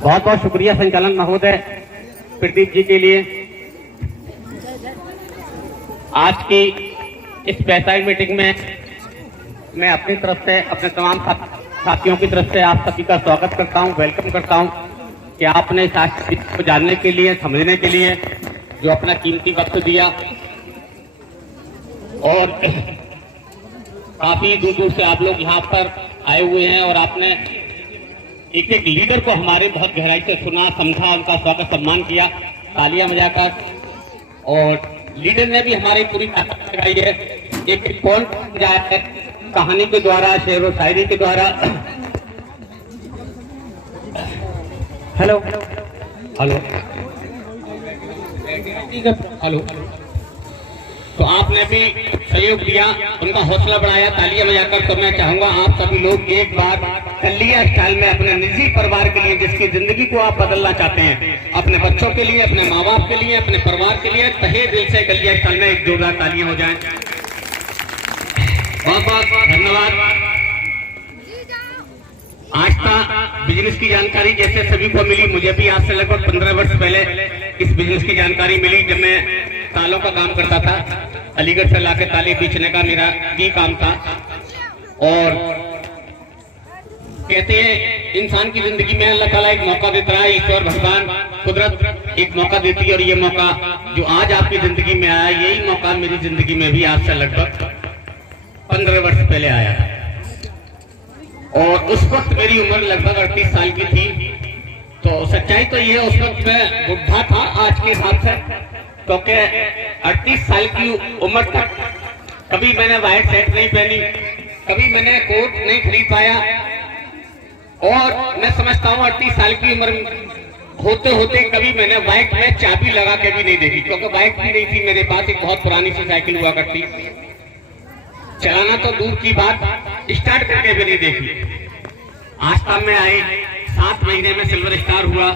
बहुत बहुत शुक्रिया संचालन महोदय प्रदीप जी के लिए। आज की इस वैचारिक मीटिंग में मैं अपनी तरफ से अपने तमाम साथियों की तरफ से आप सभी का स्वागत करता हूं, वेलकम करता हूं कि आपने शास्त्र को जानने के लिए, समझने के लिए जो अपना कीमती वक्त दिया और काफी दूर दूर से आप लोग यहाँ पर आए हुए हैं और आपने एक एक लीडर को हमारे बहुत गहराई से सुना, समझा, उनका स्वागत सम्मान किया, तालियां बजाकर। और लीडर ने भी हमारी पूरी ताकत लगाई है, एक एक पॉइंट बजाया है, कहानी के द्वारा, शेर व शायरी के द्वारा। हेलो हेलो हेलो, तो आपने भी सहयोग दिया, उनका हौसला बढ़ाया, तालियां बजाकर। तो मैं चाहूंगा आप सभी लोग एक बार कलिया स्टाइल में अपने निजी परिवार के लिए, जिसकी जिंदगी को आप बदलना चाहते हैं, अपने बच्चों के लिए, अपने माँ बाप के लिए, अपने परिवार के लिए, तहे दिल से कलिया स्टाइल में एक जोरदार तालियां हो जाएं। बहुत बहुत धन्यवाद। आस्था बिजनेस की जानकारी जैसे सभी को मिली, मुझे भी आज से लगभग 15 वर्ष पहले इस बिजनेस की जानकारी मिली, जब मैं तालों का काम करता था। अलीगढ़ से लाके ताले बेचने का मेरा भी काम था। और कहते हैं इंसान की जिंदगी में अल्लाह ताला एक मौका देता है, ईश्वर भगवान कुदरत एक मौका देती है। और ये मौका जो आज आपकी जिंदगी में आया, यही मौका मेरी जिंदगी में भी आज से लगभग 15 वर्ष पहले आया। और उस वक्त मेरी उम्र लगभग 38 साल की थी। तो सच्चाई तो ये, उस वक्त मैं बुढ़ा था आज के हिसाब से, क्योंकि 38 साल की उम्र तक कभी मैंने व्हाइट शर्ट नहीं पहनी, कभी मैंने कोट नहीं खरीद पाया। और मैं समझता हूँ 38 साल की उम्र होते होते कभी मैंने बाइक में चाबी लगा के भी नहीं देखी, क्योंकि बाइक भी नहीं थी मेरे पास। एक बहुत पुरानी सी साइकिल हुआ करती, चलाना तो दूर की बात, स्टार्ट करके भी नहीं देखी। आस्था में आई, 7 महीने में सिल्वर स्टार हुआ।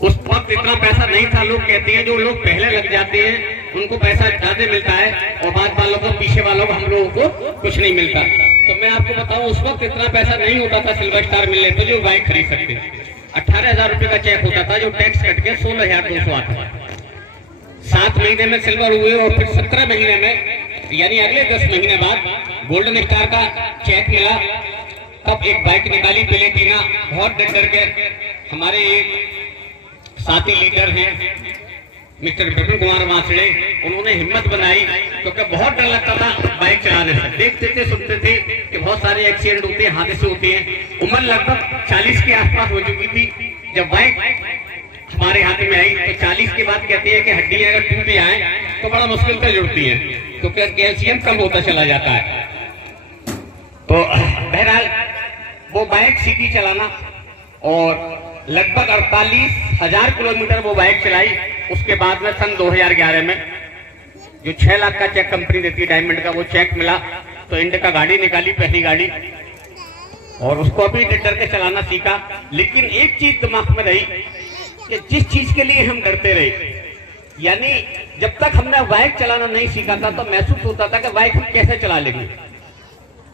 उस वक्त इतना पैसा नहीं था। लोग कहते हैं जो लोग पहले लग जाते हैं उनको पैसा ज्यादा मिलता है, और बाद वालों को, पीछे वालों को, हम लोगों को कुछ नहीं मिलता। तो मैं आपको बताऊं, उस वक्त इतना पैसा नहीं होता था सिल्वर स्टार मिलने तो जो बाइक खरीद सकते। 18,000 रुपए का चेक होता था, जो टैक्स कट के 16,200 आता था। 7 महीने में सिल्वर हुए और फिर 17 महीने में, यानी अगले 10 महीने बाद गोल्डन स्टार का चेक मिला। तब एक बाइक निकाली प्लेटिना, बहुत डर के। हमारे एक साथी लीडर हैं मिस्टर विपिन कुमार वासड़े, उन्होंने हिम्मत बनाई, क्योंकि बहुत डर लगता था बाइक चलाने से। देखते थे, सुनते थे कि बहुत सारे एक्सीडेंट होते हैं, हादसे होते हैं। उम्र लगभग 40 के आसपास हो चुकी थी जब बाइक हमारे हाथ में आई। तो 40 के बाद कहते हैं कि हड्डी अगर टूट जाए तो बड़ा मुश्किल से जुड़ती है, क्योंकि कैल्शियम कम होता चला जाता है। तो बहरहाल वो बाइक सीखी चलाना, और लगभग 48,000 किलोमीटर वो बाइक चलाई। उसके बाद में सन 2011 में जो 6 लाख का चेक कंपनी देती है डायमंड का, वो चेक मिला। तो इंडिका गाड़ी निकाली, पहली गाड़ी, और उसको भी डर के चलाना सीखा। लेकिन एक चीज दिमाग में रही कि जिस चीज के लिए हम डरते रहे, यानी जब तक हमने बाइक चलाना नहीं सीखा था तो महसूस होता था कि बाइक हम कैसे चला लेंगे,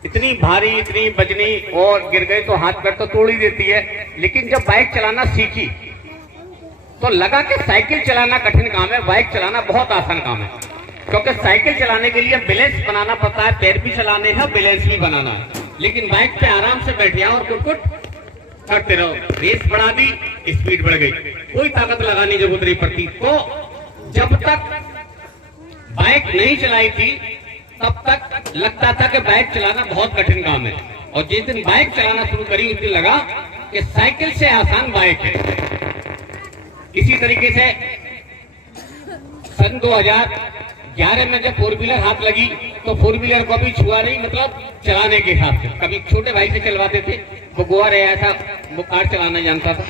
इतनी भारी, इतनी वजनी, और गिर गए तो हाथ पैर तो तोड़ ही देती है। लेकिन जब बाइक चलाना सीखी तो लगा कि साइकिल चलाना कठिन काम है, बाइक चलाना बहुत आसान काम है। क्योंकि साइकिल चलाने के लिए बैलेंस बनाना पड़ता है, पैर भी चलाने हैं, बैलेंस भी बनाना है। लेकिन बाइक पे आराम से बैठ जाओ और कुट करते रहो, रेस बढ़ा दी, स्पीड बढ़ गई, कोई ताकत लगाने की जरूरत नहीं पड़ती। तो जब तक बाइक नहीं चलाई थी तब तक लगता था कि बाइक चलाना बहुत कठिन काम है। और जिस दिन बाइक चलाना शुरू करी उस दिन लगा कि साइकिल से आसान बाइक है। इसी तरीके से सन 2011 में जब 4 व्हीलर हाथ लगी तो 4 व्हीलर को भी छुआ नहीं, मतलब चलाने के हिसाब से। कभी छोटे भाई से चलवाते थे, वो गोवा रहा था, वो कार चलाना जानता था।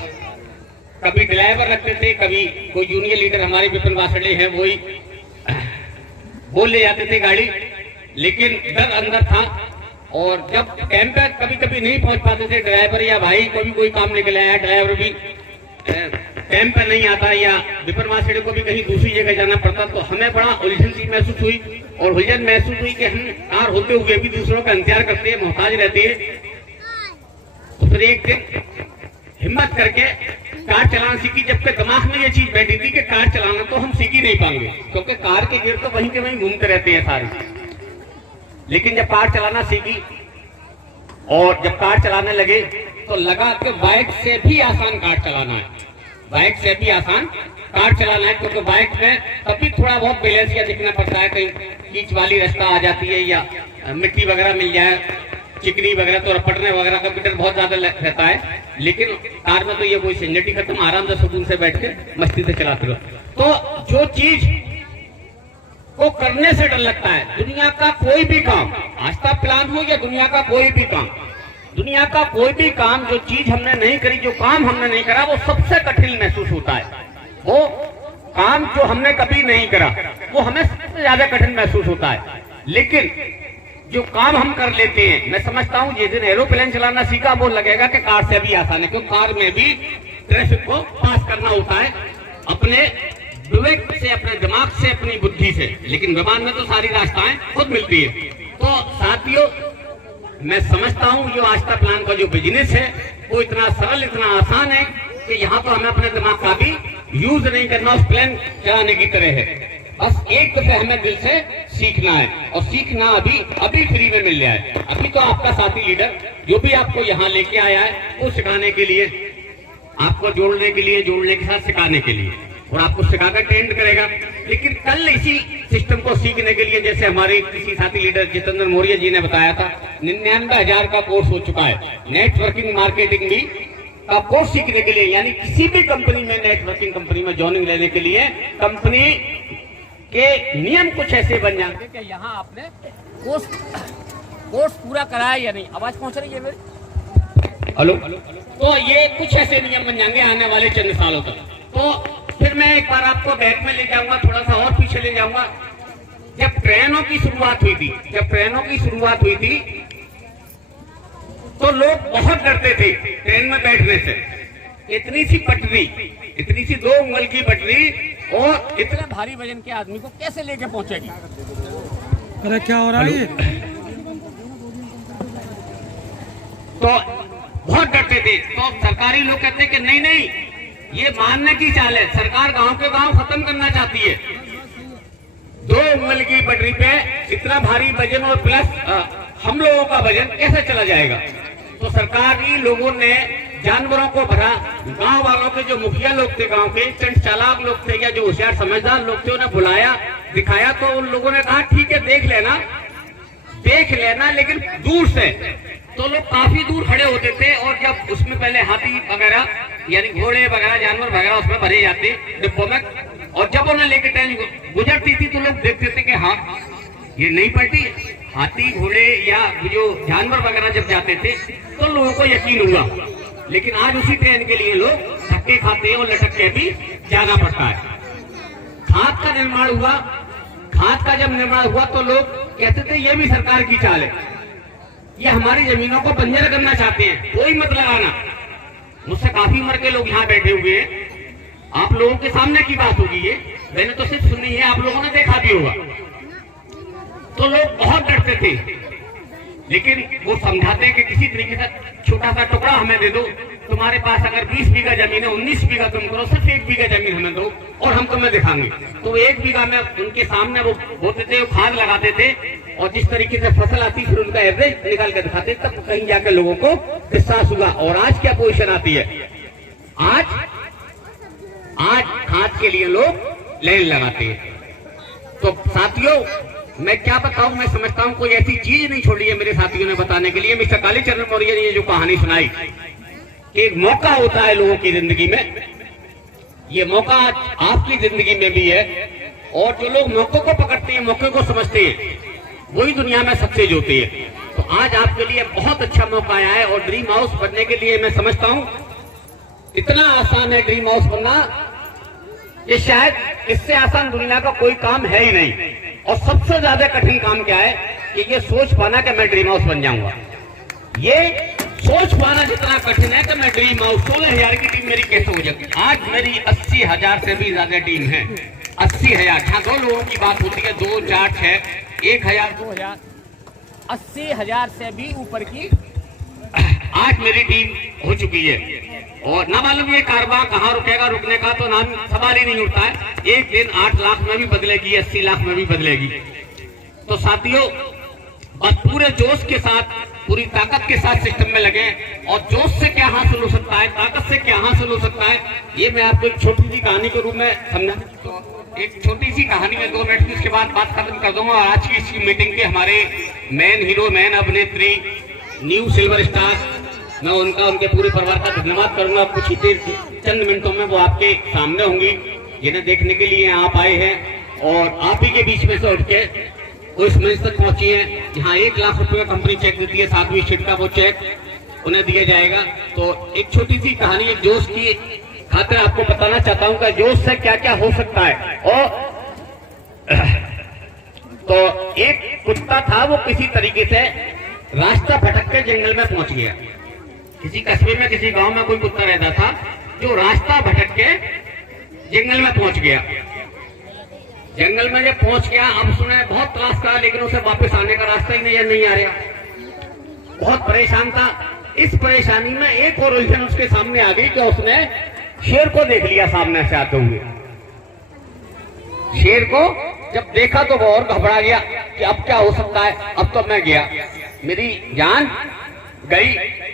कभी ड्राइवर रखते थे, कभी कोई जूनियर लीडर हमारे विपिन वासड़े हैं, वही बोल ले जाते थे गाड़ी। लेकिन डर अंदर था। और जब कैंप पे कभी कभी नहीं पहुंच पाते थे ड्राइवर या भाई, कोई काम निकल आया, ड्राइवर भी कैंप पे नहीं आता, या विपिन वासड़े को भी कहीं दूसरी जगह जाना पड़ता, तो हमें बड़ा उलझन सी महसूस हुई। और उलझन महसूस हुई कि हम कार होते हुए भी दूसरों का इंतजार करते हैं, मोहताज रहते हैं। तो फिर एक दिन हिम्मत करके कार चलाना सीखी, जबकि दिमाग में ये चीज बैठी थी कि कार चलाना तो हम सीख ही नहीं पाएंगे, क्योंकि कार के गियर तो वहीं के वहीं घूमते रहते हैं सारे। लेकिन जब कार चलाना सीखी और जब कार चलाने लगे तो लगा कि बाइक से भी आसान कार चलाना है, बाइक से भी आसान कार चलाना है, क्योंकि बाइक में तभी थोड़ा बहुत बैलेंस या दिखना पड़ता है, कहीं कीच वाली रास्ता आ जाती है या मिट्टी वगैरह मिल जाए, चिकनी वगैरह, तो रपटने वगैरह का मीटर बहुत ज्यादा रहता है। लेकिन कार में तो ये कोई झंझट ही खत्म, आराम से सुकून से बैठ के मस्ती से चलाते रहो। तो जो चीज को करने से डर लगता है, दुनिया का कोई भी काम, आस्था प्लान हो या दुनिया का कोई भी काम, दुनिया का कोई भी काम, जो चीज हमने नहीं करी, जो काम हमने नहीं करा, वो सबसे कठिन महसूस होता है। वो काम जो हमने कभी नहीं करा वो हमें सबसे ज्यादा कठिन महसूस होता है। लेकिन जो काम हम कर लेते हैं, मैं समझता हूं जिस दिन एरोप्लेन चलाना सीखा वो लगेगा कि कार से भी आसान है, क्योंकि कार में भी ट्रैफिक को पास करना होता है अपने विवेक से, अपने दिमाग से, अपनी बुद्धि से। लेकिन विमान में तो सारी रास्ताएं खुद मिलती है। तो साथियों, मैं समझता हूं जो आस्था प्लान का जो बिजनेस है वो इतना सरल, इतना आसान है कि यहाँ तो हमें अपने दिमाग का भी यूज नहीं करना, उस प्लान चलाने की तरह है। बस एक दफे हमें दिल से सीखना है, और सीखना अभी फ्री में मिल जाए। अभी तो आपका साथी लीडर जो भी आपको यहाँ लेके आया है वो सिखाने के लिए, आपको जोड़ने के लिए, जोड़ने के साथ सिखाने के लिए, और आपको सिखाकर ट्रेंड करेगा। लेकिन कल इसी सिस्टम को सीखने के लिए, जैसे हमारे किसी साथी लीडर जितेंद्र मौर्य जी ने बताया था, 99,000 का कोर्स हो चुका है नेटवर्किंग मार्केटिंग भी का कोर्स सीखने के लिए। यानी किसी भी कंपनी में, नेटवर्किंग कंपनी में ज्वाइनिंग लेने के लिए कंपनी के नियम कुछ ऐसे बन जाएंगे कि यहाँ आपने कोर्स पूरा कराया या नहीं। आवाज पहुंच रही है मेरी? हेलो। तो ये कुछ ऐसे नियम बन जाएंगे आने वाले चंद सालों तक। तो फिर मैं एक बार आपको बैक में ले जाऊंगा, थोड़ा सा और पीछे ले जाऊंगा। जब ट्रेनों की शुरुआत हुई थी, तो लोग बहुत डरते थे ट्रेन में बैठने से। इतनी सी पटरी, इतनी सी 2 उंगल की पटरी, और इतने भारी वजन के आदमी को कैसे लेके पहुंचेगी? अरे क्या हो रहा है? तो बहुत डरते थे। तो सरकारी लोग कहते कि नहीं, ये मानने की चाल है, सरकार गांव के गांव खत्म करना चाहती है। 2 उंगल की पटरी पे इतना भारी वजन और प्लस हम लोगों का वजन कैसे चला जाएगा? तो सरकारी लोगों ने जानवरों को भरा, गांव वालों के जो मुखिया लोग थे, गांव के चंद चालाक लोग थे या जो होशियार समझदार लोग थे, उन्हें बुलाया, दिखाया। तो उन लोगों ने कहा ठीक है, देख लेना, लेकिन दूर से। तो लोग काफी दूर खड़े होते थे, और जब उसमें पहले हाथी वगैरह यानी घोड़े वगैरह, जानवर वगैरह उसमें भरे जाते डिब्बों में, और जब उन्हें लेकर ट्रेन गुजरती थी तो लोग देखते थे कि हाँ ये नहीं पलटी। हाथी, घोड़े या जो जानवर वगैरह जब जाते थे तो लोगों को यकीन हुआ। लेकिन आज उसी ट्रेन के लिए लोग धक्के खाते और लटक के भी जाना पड़ता है। खाद का निर्माण हुआ, खाद का जब निर्माण हुआ तो लोग कहते थे ये भी सरकार की चाल है, ये हमारी जमीनों को बंजर करना चाहते हैं, कोई मत लगाना। मुझसे काफी उम्र के लोग यहाँ बैठे हुए हैं, आप लोगों के सामने की बात होगी ये, मैंने तो सिर्फ सुनी है, आप लोगों ने देखा भी होगा। तो लोग बहुत डरते थे, लेकिन वो समझाते कि किसी तरीके से छोटा सा टुकड़ा हमें दे दो, तुम्हारे पास अगर 20 बीघा जमीन है, 19 बीघा तुम करो, सिर्फ 1 बीघा जमीन हमें दो और हम तुम्हें दिखाएंगे। तो 1 बीघा में उनके सामने वो होते थे, वो खाद लगाते थे, और जिस तरीके से फसल आती फिर उनका एवरेज निकाल के दिखाते, तब कहीं जाकर लोगों को विश्वास हुआ। और आज क्या पोजीशन आती है? आज खाद के लिए लोग लाइन लगाते हैं। तो साथियों, मैं क्या बताऊं, मैं समझता हूं कोई ऐसी चीज नहीं छोड़ी है मेरे साथियों ने बताने के लिए। मिस्टर कालीचरण मौर्य ने ये जो कहानी सुनाई कि एक मौका होता है लोगों की जिंदगी में, ये मौका आपकी जिंदगी में भी है। और जो लोग मौकों को पकड़ते हैं, मौके को समझते हैं, वही दुनिया में सक्सेस होती है। तो आज आपके लिए बहुत अच्छा मौका आया है, और ड्रीम हाउस बनने के लिए मैं समझता हूं इतना आसान है ड्रीम हाउस बनना, ये शायद इससे आसान दुनिया का कोई काम है ही नहीं। और सबसे ज्यादा कठिन काम क्या है कि ये सोच पाना कि मैं ड्रीम हाउस बन जाऊंगा। ये सोच पाना जितना कठिन है कि मैं ड्रीम हाउस 16,000 की टीम मेरी कैसे हो जाएगी। आज मेरी 80,000 से भी ज्यादा टीम है। 80,000, जहाँ 2 लोगों की बात होती है, 2, 4, 6, 1,000, 2,000, 80,000 से भी ऊपर की आज मेरी टीम हो चुकी है और ना मालूम ये कारवा कहाँ रुकेगा, रुकने का तो नाम सवाल ही नहीं उठता है। एक दिन 8 लाख में भी बदलेगी, 80 लाख में भी बदलेगी। तो साथियों बस पूरे जोश के साथ, पूरी ताकत के साथ सिस्टम में लगे और जोश से क्या हासिल हो सकता है, ताकत से क्या हासिल हो सकता है, ये मैं आपको एक छोटी सी कहानी के रूप में समझा। तो एक छोटी सी कहानी में 2 मिनट की, उसके बाद बात खत्म कर दूंगा। और आज की इस मीटिंग के हमारे मेन हीरो, मेन अभिनेत्री, न्यू सिल्वर स्टार, मैं उनके पूरे परिवार का धन्यवाद करूंगा। कुछ ही देर, चंद मिनटों में वो आपके सामने होंगी, जिन्हें देखने के लिए आप आए हैं और आप ही के बीच में से उठ के वो इस मंच तक पहुंची है जहां 1 लाख रुपए का कंपनी चेक देती है, 7वीं शिफ्ट का वो चेक उन्हें दिया जाएगा। तो एक छोटी सी कहानी, एक जोश की खातिर आपको बताना चाहता हूं कि जोश से क्या क्या हो सकता है। और तो एक कुत्ता था, वो किसी तरीके से रास्ता भटक के जंगल में पहुंच गया। किसी कस्बे में, किसी गांव में कोई कुत्ता रहता था जो रास्ता भटक के जंगल में पहुंच गया। जंगल में जब पहुंच गया, अब उसने बहुत तलाश करा लेकिन उसे वापस आने का रास्ता ही नहीं आ रहा। बहुत परेशान था। इस परेशानी में एक और उलझन उसके सामने आ गई कि उसने शेर को देख लिया सामने से आते हुए। शेर को जब देखा तो वो और घबरा गया कि अब क्या हो सकता है, अब तो मैं गया, मेरी जान गई,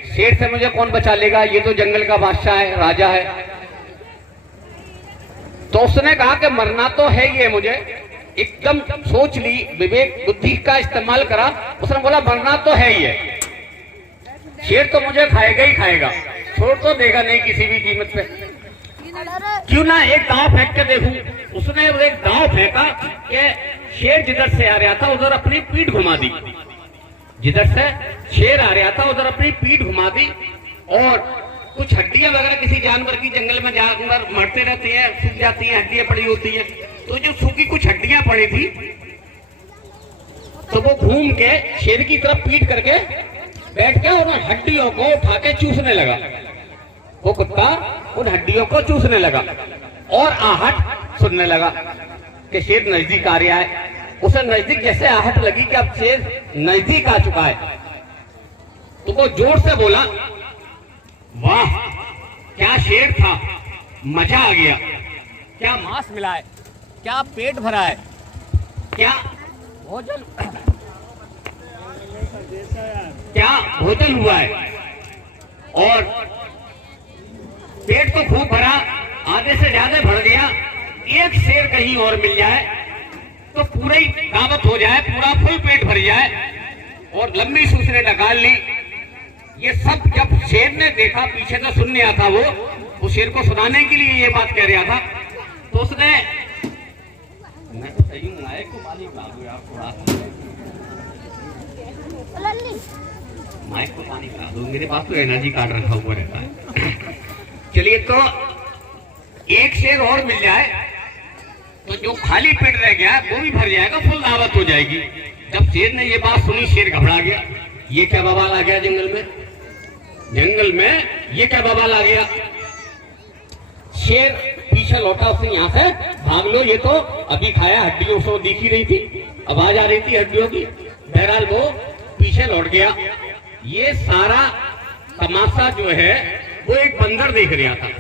शेर से मुझे कौन बचा लेगा, ये तो जंगल का बादशाह है, राजा है। तो उसने कहा कि मरना तो है ये, मुझे एकदम सोच ली, विवेक बुद्धि का इस्तेमाल करा। उसने बोला मरना तो है ये, शेर तो मुझे खाएगा ही खाएगा, छोड़ तो देगा नहीं किसी भी कीमत पे। क्यों ना एक दांव फेंक के देखूं। उसने एक दांव फेंका कि शेर जिधर से आ रहा था उधर अपनी पीठ घुमा दी, जिधर से शेर आ रहा था उधर अपनी पीठ घुमा दी। और कुछ हड्डियां वगैरह किसी जानवर की जंगल में जानवर मरते रहते हैं, सूख जाती हैं, हड्डियां पड़ी होती हैं। तो जो सूखी कुछ हड्डियां पड़ी थी तो वो घूम के शेर की तरफ पीठ करके बैठ के उन हड्डियों को उठा के चूसने लगा। वो कुत्ता उन हड्डियों को चूसने लगा और आहट सुनने लगा कि शेर नजदीक आ रहा है। उसे नजदीक जैसे आहट लगी कि अब शेर नजदीक आ चुका है, तो वो जोर से बोला, वाह क्या शेर था, मजा आ गया, क्या मांस मिला है, क्या पेट भरा है, क्या भोजन हुआ है। और पेट तो खूब भरा, आधे से ज्यादा भर गया। एक शेर कहीं और मिल जाए तो पूरा ही दावत हो जाए, पूरा फुल पेट भर जाए। और लंबी सूस ने निकाल ली। ये सब जब शेर ने देखा, पीछे तो सुनने आता वो शेर को सुनाने के लिए ये बात कह रहा था। तो उसने, मैं तो सही हूँ, माइक को पानी पिला दो यार थोड़ा, माइक को पानी पिला दो, मेरे पास तो एनर्जी कार्ड रखा हुआ रहता है। चलिए, तो एक शेर और मिल जाए तो जो खाली पेट रह गया वो भी भर जाएगा, फुल दावत हो जाएगी। जब शेर ने ये बात सुनी, शेर घबरा गया। ये क्या बवाल आ गया जंगल में, जंगल में ये क्या बवाल आ गया। शेर पीछे लौटा, उसने यहाँ से भाग लो, ये तो अभी खाया, हड्डियों से दिख ही रही थी, आवाज आ रही थी हड्डियों की। बहरहाल वो पीछे लौट गया। ये सारा तमाशा जो है वो एक बंदर देख रहा था।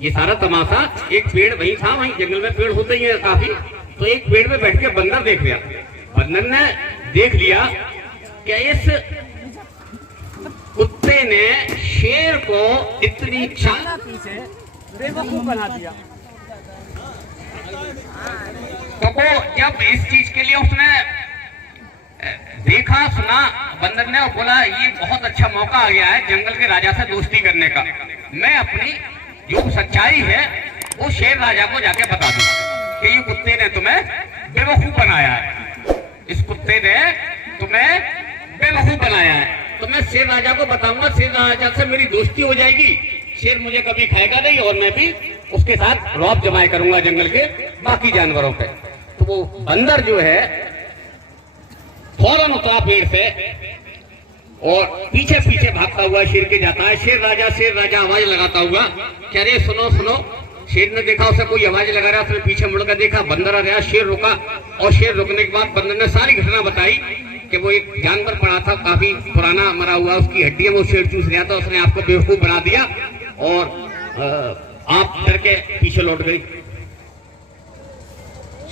ये सारा तमाशा एक पेड़ वही था, वहीं जंगल में पेड़ होते ही है काफी, तो एक पेड़ पे बैठ के बंदर देख रहा। बंदर ने देख लिया कि इस कुत्ते ने शेर को इतनी चालाकी से बेवकूफ बना दिया। तो जब इस चीज के लिए उसने देखा, सुना बंदर ने, और बोला ये बहुत अच्छा मौका आ गया है जंगल के राजा से दोस्ती करने का। मैं अपनी जो सच्चाई है वो शेर राजा को जाके बता दूं कि ये कुत्ते ने तुम्हें बेवकूफ बनाया है, इस कुत्ते ने तुम्हें बेवकूफ बनाया है। तो मैं शेर राजा को बताऊंगा, शेर राजा से मेरी दोस्ती हो जाएगी, शेर मुझे कभी खाएगा नहीं और मैं भी उसके साथ रौब जमाए करूंगा जंगल के बाकी जानवरों पे। तो वो बंदर जो है फौरन उतरा पेड़ से और पीछे पीछे भागता हुआ शेर के जाता है। शेर राजा आवाज लगाता हुआ, कह रहे सुनो सुनो। शेर ने देखा उसे कोई आवाज लगा रहा, उसने पीछे मुड़कर देखा, बंदर आ रहा। शेर रुका और शेर रुकने के बाद बंदर ने सारी घटना बताई कि वो एक जानवर पड़ा था, काफी पुराना मरा हुआ, उसकी हड्डियां वो शेर चूस रहा था, उसने आपको बेवकूफ बना दिया और आप डर के पीछे लौट गई।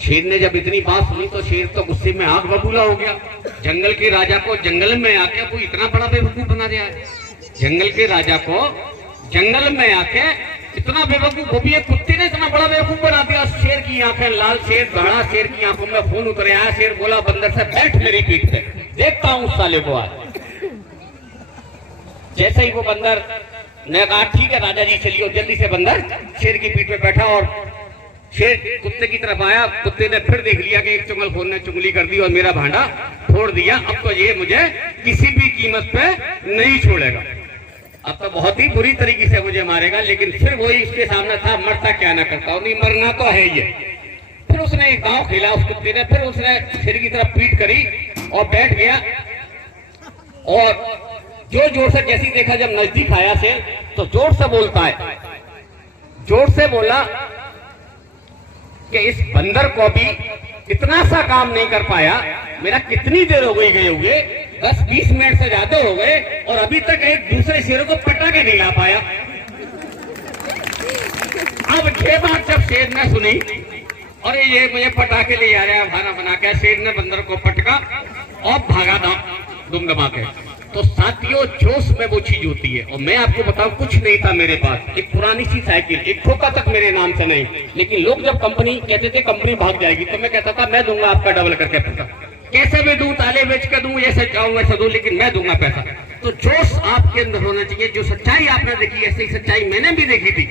शेर ने जब इतनी बात सुनी तो शेर तो गुस्से में आग बबूला हो गया। जंगल के राजा को जंगल में आके कोई इतना बड़ा बेवकूफ बना दिया है। जंगल के राजा को जंगल में आके इतना बेवकूफ, वो भी एक कुत्ते ने इतना बड़ा बेवकूफ बना दिया। शेर की आंखें लाल, शेर बड़ा, शेर की आंखों में खून उतर आया। शेर बोला बंदर से, बैठ मेरी पीठ पे, देखता हूं उस साले को आज। जैसे ही वो बंदर ने कहा ठीक है राजा जी चलिए, जल्दी से बंदर शेर की पीठ पे बैठा और शेर कुत्ते की तरफ आया। कुत्ते ने फिर देख लिया कि एक चुगलखोर ने चुगली कर दी और मेरा भांडा फोड़ दिया, अब तो ये मुझे किसी भी कीमत पे नहीं छोड़ेगा, अब तो बहुत ही बुरी तरीके से मुझे मारेगा। लेकिन फिर वही इसके सामने था, मरता क्या ना करता, नहीं मरना तो है ये। फिर उसने एक गांव खेला उस कुत्ते ने, फिर उसने शेर की तरफ पीठ करी और बैठ गया और जोर जोर से जैसे देखा, जब नजदीक आया शेर तो जोर से बोलता है, जोर से बोला कि इस बंदर को भी इतना सा काम नहीं कर पाया, मेरा कितनी देर हो गई गए हुए, 10-20 मिनट से ज्यादा हो गए और अभी तक एक दूसरे शेर को पटा के नहीं ला पाया। अब ये बात जब शेर ने सुनी, और ये मुझे पटा के ले आ रहा है खाना बना के, शेर ने बंदर को पटका और भागा था दुमदमा के। तो साथियों जोश में वो चीज होती है। और मैं आपको बताऊं, कुछ नहीं था मेरे पास, एक पुरानी सी साइकिल, एक खोखा तक मेरे नाम से नहीं, लेकिन लोग जब कंपनी कहते थे कंपनी भाग जाएगी तो मैं कहता था मैं दूंगा आपका डबल करके पैसा, कैसे भी दूं, ताले बेच के दूं, जैसे चाहूं वैसे दूं, लेकिन मैं दूंगा पैसा। तो जोश आपके अंदर होना चाहिए। जो सच्चाई आपने देखी, ऐसी सच्चाई मैंने भी देखी थी।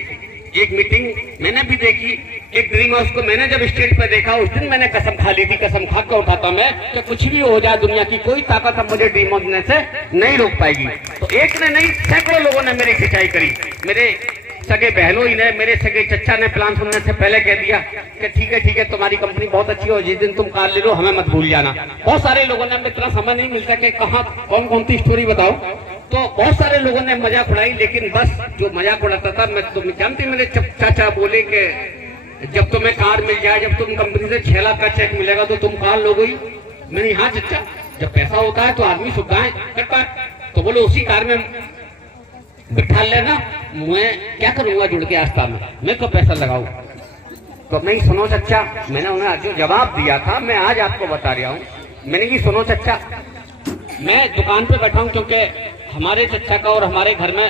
एक मीटिंग मैंने भी देखी, एक ड्रीम हाउस को मैंने जब स्टेज पर देखा, उस दिन मैंने कसम खा ली थी, कसम खा के उठाता मैं कि कुछ भी हो जाए दुनिया की कोई ताकत अब मुझे ड्रीम हाउस ने से नहीं रोक पाएगी। तो एक ने नहीं, सैकड़ों लोगों ने मेरी खिंचाई करी। मेरे सगे बहनों ने, मेरे सगे चचा ने प्लान सुनने से पहले कह दिया कि ठीक है तुम्हारी कंपनी बहुत अच्छी हो, जिस दिन तुम कार ले लो हमें मत भूल जाना। बहुत सारे लोगों ने, इतना समय नहीं मिलता कि कहाँ कौन सी स्टोरी बताओ, तो बहुत सारे लोगों ने मजाक उड़ाई। लेकिन बस जो मजाक उड़ाता था, मैं तुम जानते, मेरे चाचा बोले कि जब तुम्हें कार मिल जाए, जब तुम कंपनी से 6 लाख का चेक मिलेगा तो तुम कार लोगे ही। मैंने हाँ चचा, जब पैसा होता है तो आदमी सुविधाएं करता है। तो बोलो उसी कार में बिठा लेना, मैं क्या करूंगा जुड़ के आस्था में, मैं तो पैसा लगाऊं। तो नहीं सुनो चचा, मैंने उन्हें जो जवाब दिया था मैं आज आपको बता रहा हूं। मैंने कि सुनो चचा, मैं दुकान पे बैठा हूं क्योंकि हमारे चचा का और हमारे घर में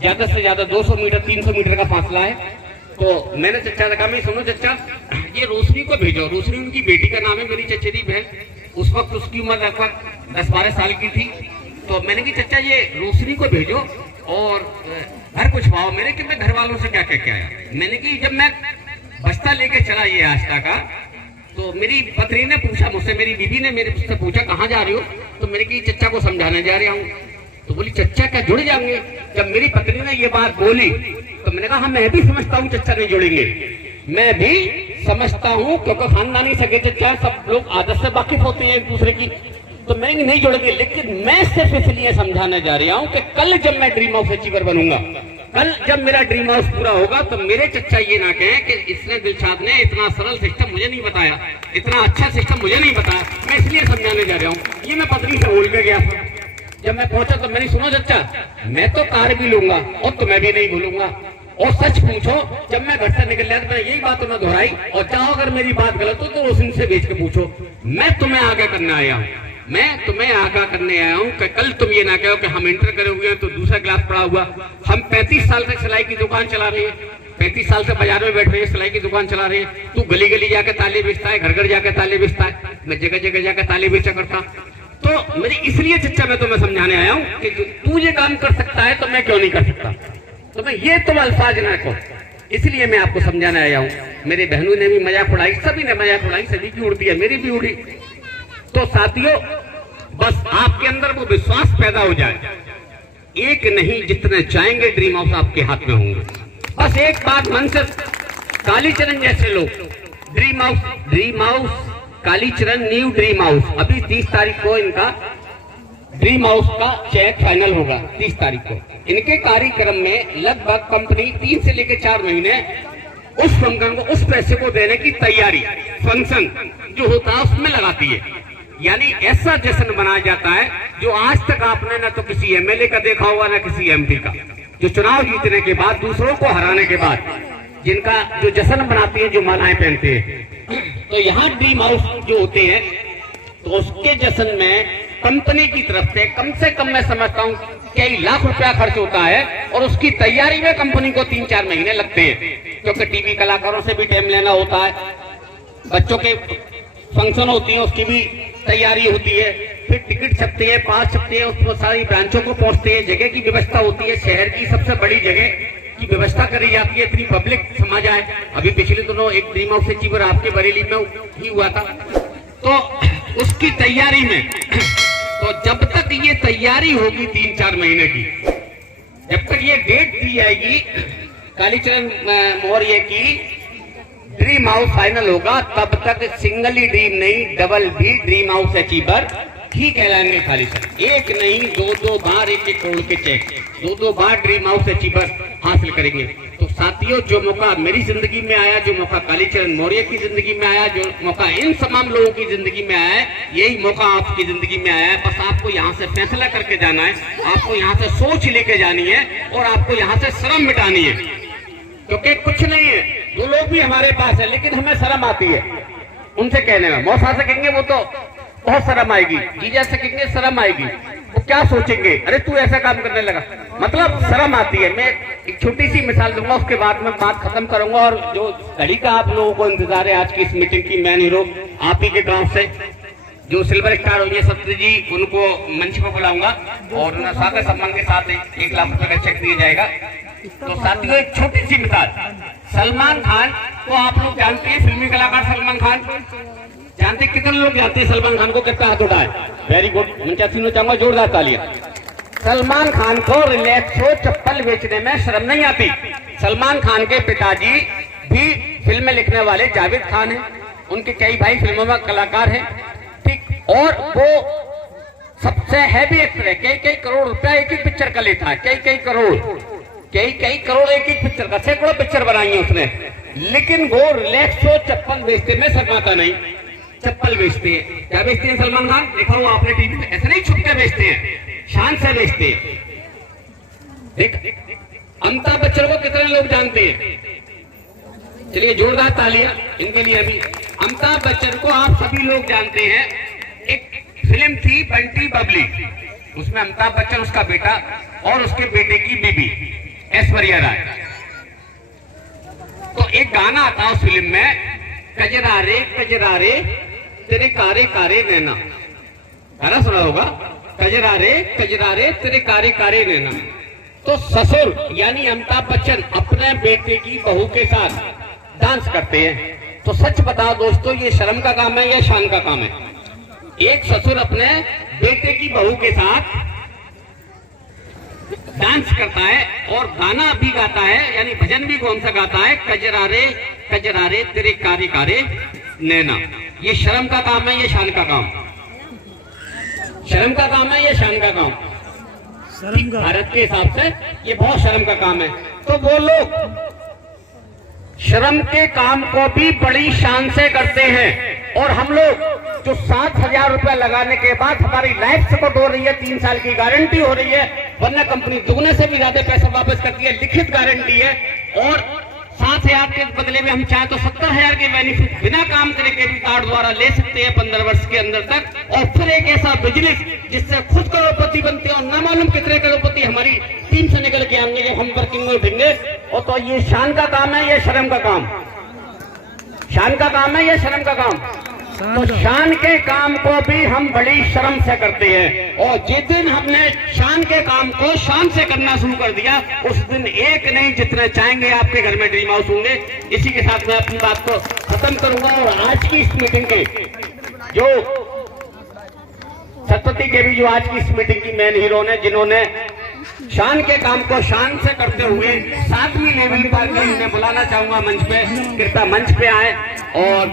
ज्यादा से ज्यादा 200 मीटर 300 मीटर का फासला है। तो मैंने चचा से कहा, मैं सुनो चचा, ये रोशनी को भेजो। रोशनी उनकी बेटी का नाम है, मेरी चचेरी बहन। उस वक्त उसकी उम्र लगभग 10-12 साल की थी। तो मैंने कहा चचा ये रोशनी को भेजो और घर कुछ पाओ मेरे, कि मैं घर वालों से क्या कह के आया। मैंने कि जब मैं बस्ता लेके चला ये आस्था का, तो मेरी पत्नी ने पूछा मुझसे, मेरी बीबी ने मेरे मुझसे पूछा कहाँ जा रही हो, तो मैंने कि चचा को समझाने जा रहा हूँ। तो बोली चचा क्या जुड़ जाएंगे? जब मेरी पत्नी ने ये बात बोली तो मैंने कहा हाँ मैं भी समझता हूँ चचा नहीं जुड़ेंगे, मैं भी समझता हूँ, क्योंकि खानदानी सगे चचा सब लोग आदत से वाकिफ होते हैं एक दूसरे की। तो मैं नहीं जुड़ेंगे, लेकिन मैं सिर्फ इसलिए समझाने जा रहा हूँ कि कल जब मैं ड्रीम हाउस अचीवर बनूंगा, कल जब मेरा ड्रीम हाउस पूरा होगा, तो मेरे चचा ये ना कहें कि इसने दिलशाद ने इतना सरल सिस्टम मुझे नहीं बताया, इतना अच्छा सिस्टम मुझे नहीं बताया। मैं इसलिए समझाने जा रहा हूँ। ये मैं पत्नी से बोल के गया था। जब मैं पहुंचा तो मैंने सुनो चचा, मैं तो कार भी लूंगा और तुम्हें भी नहीं भूलूंगा। और सच पूछो, जब मैं घर से निकल गया तो मैंने यही बात तुम्हें दोहराई, और चाहो अगर मेरी बात गलत हो तो उनसे बेच के पूछो। मैं तुम्हें आगे करने आया हूँ, मैं तुम्हें आगाह करने आया हूँ कि कल तुम ये ना कहो कि हम इंटर करे हुए हैं तो दूसरा क्लास पड़ा हुआ। हम 35 साल से सिलाई की दुकान चला रहे हैं, 35 साल से बाजार में बैठ रहे हैं, सिलाई की दुकान चला रहे हैं। तू गली गली जाकर ताले बेचता है, घर घर जाकर ताले बेचता है, मैं जगह जगह जाकर ताले बेचा करता। तो मेरी इसलिए चच्चा मैं तुम्हें समझाने आया हूँ कि तू ये काम कर सकता है तो मैं क्यों नहीं कर सकता। तो मैं ये तुम अल्फाज ना कहो, इसलिए मैं आपको समझाने आया हूँ। मेरे बहनों ने भी मजाक उड़ाई, सभी ने मजाक उड़ाई, सभी की उड़ती है, मेरी भी उड़ी। तो साथियों बस आपके अंदर वो विश्वास पैदा हो जाए, एक नहीं जितने चाहेंगे ड्रीम हाउस आपके हाथ में होंगे। बस एक बात मन से, कालीचरण जैसे लोग dream house Kalicharan new dream house, अभी 30 तारीख को इनका ड्रीम हाउस का चेक फाइनल होगा। 30 तारीख को इनके कार्यक्रम में लगभग कंपनी 3 से लेकर 4 महीने उस फंक्शन को, उस पैसे को देने की तैयारी, फंक्शन जो होता है उसमें लगाती है। यानी ऐसा जश्न मनाया जाता है जो आज तक आपने ना तो किसी एमएलए का देखा होगा ना किसी एमपी का, जो चुनाव जीतने के बाद दूसरों को हराने के बाद जिनका जो जश्न मनाती है, जो मालाएं पहनते हैं। तो यहाँ ड्रीम हाउस जो होते हैं तो उसके जश्न में कंपनी की तरफ से कम मैं समझता हूँ कई लाख रुपया खर्च होता है और उसकी तैयारी में कंपनी को 3-4 महीने लगते हैं, क्योंकि टीवी कलाकारों से भी टाइम लेना होता है, बच्चों के फंक्शन होती है उसकी भी तैयारी होती है, फिर टिकट छपते हैं, पास छपते हैं, उसको सारी ब्रांचों को पहुंचते हैं, जगह की व्यवस्था होती है, शहर की सबसे बड़ी जगह की व्यवस्था करी जाती है, इतनी पब्लिक समा जाए। अभी पिछले दिनों एक ड्रीम हाउस अचीवर आपके बरेली में ही हुआ था, तो उसकी तैयारी में तो जब तक ये तैयारी होगी 3-4 महीने की, जब तक ये डेट दी जाएगी कालीचरण मौर्य की ड्रीम हाउस फाइनल होगा, तब तक सिंगल ही ड्रीम नहीं डबल भी ड्रीम हाउस अचीवर ही कहलाएंगे कालीचरण। एक नहीं 2-2 बार 1-1 करोड़ के चेक 2-2 बार ड्रीम हाउस अचीवर हासिल करेंगे। तो साथियों, जो मौका मेरी जिंदगी में आया, जो मौका कालीचरण मौर्य की जिंदगी में आया, जो मौका इन तमाम लोगों की जिंदगी में आया है, यही मौका आपकी जिंदगी में आया है। बस आपको यहाँ से फैसला करके जाना है, आपको यहाँ से सोच लेके जानी है और आपको यहाँ से शर्म मिटानी है, क्योंकि कुछ नहीं है। वो लोग भी हमारे पास है लेकिन हमें शर्म आती है उनसे कहने में। मौसा से कहेंगे वो तो बहुत शर्म आएगी, जीजा से कहेंगे शर्म आएगी, वो क्या सोचेंगे, अरे तू ऐसा काम करने लगा, मतलब शर्म आती है। मैं एक छोटी सी मिसाल दूंगा, उसके बाद में बात खत्म करूंगा। और जो घड़ी का आप लोगों को इंतजार है आज की इस मीटिंग की मैन हीरो आप ही के गांव से जो सिल्वर स्टार होंगे सत्य जी, उनको मंच पर बुलाऊंगा और उन्हें सादर सम्मान के साथ 1 लाख रुपए का चेक दिया जाएगा। तो साथियों, एक छोटी सी मिसाल, सलमान खान को आप लोग जानते हैं, फिल्मी कलाकार सलमान खान जानते हैं, कितने लोग जानते हैं सलमान खान को, कितना हाथ उठाए, वेरी गुड, मैं तीनों चाहूंगा जोरदार तालियां। सलमान खान को रिलैक्सो चप्पल बेचने में शर्म नहीं आती। सलमान खान के पिताजी भी फिल्में लिखने वाले जावेद खान हैं, उनके कई भाई फिल्मों में कलाकार हैं, ठीक, और वो सबसे हैवी एक्टर है, कई करोड़ रुपया एक पिक्चर का लेता है, कई करोड़ एक पिक्चर का, सैकड़ों पिक्चर बनाई है उसने, लेकिन वो रिलैक्सो चप्पल बेचते में शर्माता नहीं। चप्पल बेचते हैं, क्या बेचते हैं सलमान खान, देखा हो आपने टीवी में, ऐसे नहीं छुप के बेचते हैं, शान से बेचते हैं। देख, अमिताभ बच्चन को कितने लोग जानते हैं, चलिए जोरदार तालियां इनके लिए। अभी अमिताभ बच्चन को आप सभी लोग जानते हैं, एक फिल्म थी बंटी बबली, उसमें अमिताभ बच्चन, उसका बेटा और उसके बेटे की बीबी ऐश्वर्या राय। तो एक गाना आता उस फिल्म में, कजरा रे तेरे कारे कारे नैना, गाना सुना होगा, कजरा रे तेरे कारे कारे नैना। तो ससुर यानी अमिताभ बच्चन अपने बेटे की बहू के साथ डांस करते हैं। तो सच बताओ दोस्तों, ये शर्म का काम है या शान का काम है? एक ससुर अपने बेटे की बहू के साथ डांस करता है और गाना भी गाता है, यानी भजन भी कौन सा गाता है, कजरा रे तेरे कारे कारे नैना। ये शर्म का काम है या शान का काम? शर्म का काम है या शान का काम? भारत के हिसाब से ये बहुत शर्म का काम है। तो वो लोग शर्म के काम को भी बड़ी शान से करते हैं, और हम लोग जो 7,000 रुपया लगाने के बाद हमारी लाइफ सपोर्ट हो रही है, 3 साल की गारंटी हो रही है, वरना कंपनी दुगने से भी ज्यादा पैसा वापस करती है, लिखित गारंटी है, और 7,000 के बदले में हम चाहे तो 70,000 के बेनिफिट बिना काम करे क्रेडिट कार्ड द्वारा ले सकते हैं 15 वर्ष के अंदर तक, और फिर एक ऐसा बिजनेस जिससे खुद करोड़पति बनते हैं और न मालूम कितने करोड़पति हमारी टीम से निकल के आएंगे जब हम वर्किंग में उठेंगे। और तो ये शान का काम है या शर्म का काम? शान का काम है या शर्म का काम? तो शान के काम को भी हम बड़ी शर्म से करते हैं, और जिस दिन हमने शान के काम को शान से करना शुरू कर दिया, उस दिन एक नहीं जितने चाहेंगे आपके घर में ड्रीम हाउस होंगे। इसी के साथ मैं अपनी बात को खत्म करूंगा। और आज की इस मीटिंग के जो सरस्वती देवी, जो आज की इस मीटिंग की मेन हीरो ने, जिन्होंने शान के काम को शान से करते हुए 7वीं लेवल पर, मैं बुलाना चाहूंगा मंच पे, कृपया मंच पे आए और